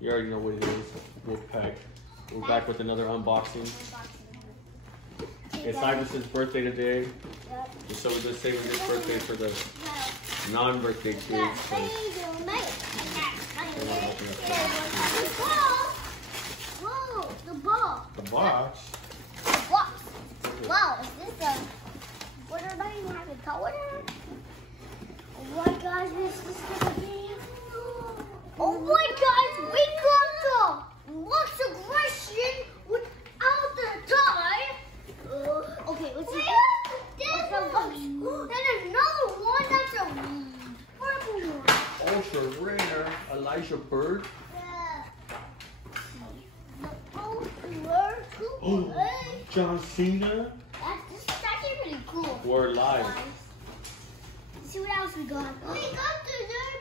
You already know what it is. Wolfpack. We're back with another unboxing. It's Cyrus's birthday today. Yep. So we're just saving his birthday for the non-birthday kids. So Whoa, the ball. the box. Box. Wow, is this a... What are they even having color? Oh my gosh, this is gonna be... Oh my gosh, we got the Lux Aggression without the tie. Okay, let's see. There's another one that's a purple one. Ultra rare Elijah Bird. Yeah. The ultra cool. John Cena. This is actually really cool. We're live. Let's see what else we got. We got the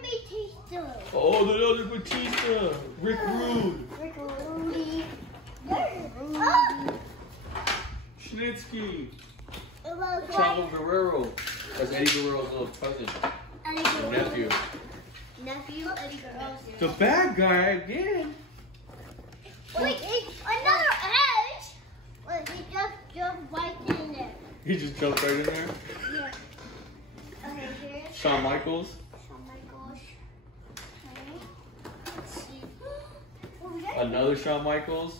Batista. Oh, the other Batista. Rick Rude. Rick Rudy. Schnitsky. Oh. Chavo Guerrero. That's Eddie Guerrero's little cousin. Eddie Or Guerrero. nephew. Nephew, Eddie Guerrero. The bad guy again. Wait, another Edge. Wait, he just jumped right in there. He just jumped right in there. Yeah. Okay, here's Shawn Michaels. Shawn Michaels. Okay. Let's see. What we got? Another Shawn Michaels.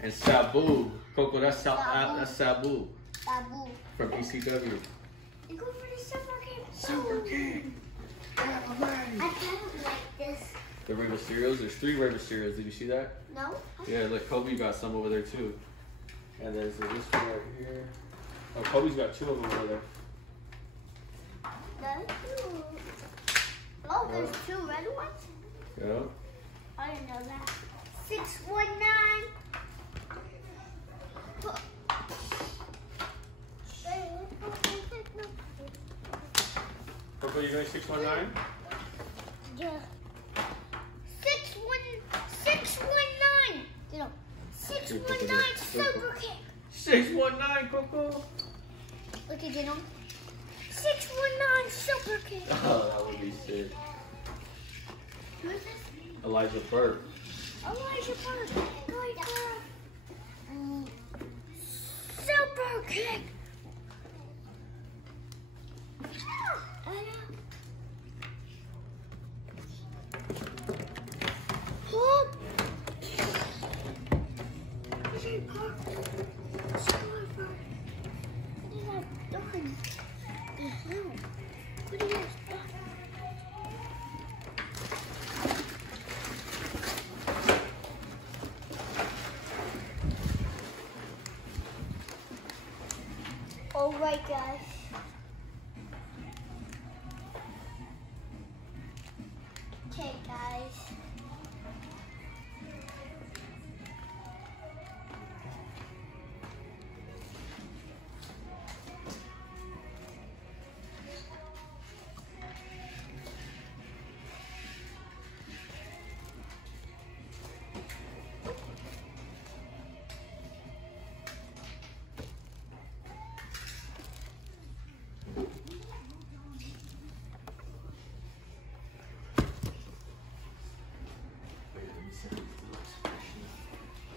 And Sabu. Coco, that's Sabu. Babu. From ECW. You go for the Super King. Super King. I kind of like this. The Rey Mysterios. There's 3 Rey Mysterios. Did you see that? No? Yeah, look, Kobe got some over there too. And there's this one right here. Oh, Kobe's got 2 of them over there. Oh, there's 2 red ones? Yeah. I didn't know that. 619. Coco, you doing 619? Yeah. 619. You know, 619 Super King. 619, Coco. Look at Gino. 619 Super King. Oh, that would be sick. Who is this? Elijah Burke. Elijah Burke. Super King. All right, guys. Okay, guys.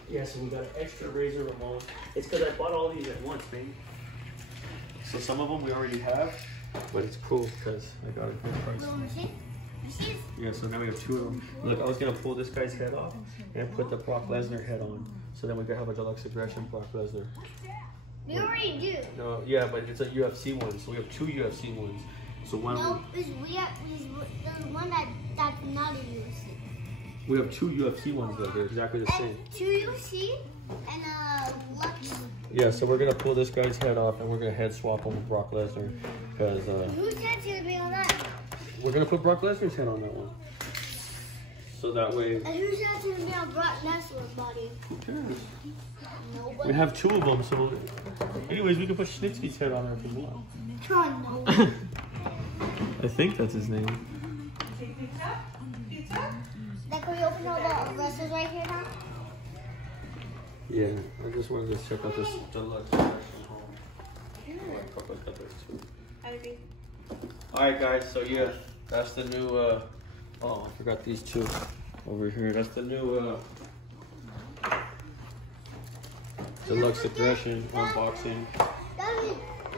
Yeah, so we got an extra razor remote. It's because I bought all these at once, man. So some of them we already have, but it's cool because I got a good price. Yeah, so now we have 2 of them. Look, I was going to pull this guy's head off and put the Brock Lesnar head on. So then we could have a deluxe aggression Brock Lesnar. We already do. No, yeah, but it's a UFC one. So we have 2 UFC ones. So one. No, there's one that's not a UFC. We have 2 UFC ones though. They're exactly the same. 2 UFC and Lux. Yeah, so we're gonna pull this guy's head off and we're gonna head swap him with Brock Lesnar because Whose head's gonna be on that? we're gonna put Brock Lesnar's head on that one. So that way. And whose head's gonna be on Brock Lesnar's body? Who cares? Nobody. We have 2 of them, so anyways, we can put Schnitsky's head on there if we want. Oh, no. I think that's his name. Then can we open all the wrestlers right here now? Yeah, I just wanted to check out this deluxe section home. Got those 2. I agree. Alright guys, so yeah, that's the new, oh I forgot these 2. Over here, that's the new deluxe aggression unboxing.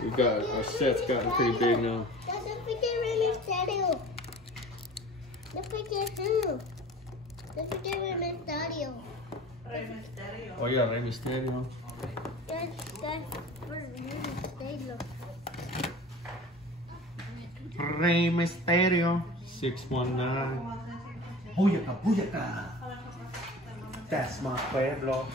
We got our set's gotten pretty big now. Oh yeah, Rey Mysterio. Rey Mysterio 619. Booyaka, booyaka. That's my pueblo.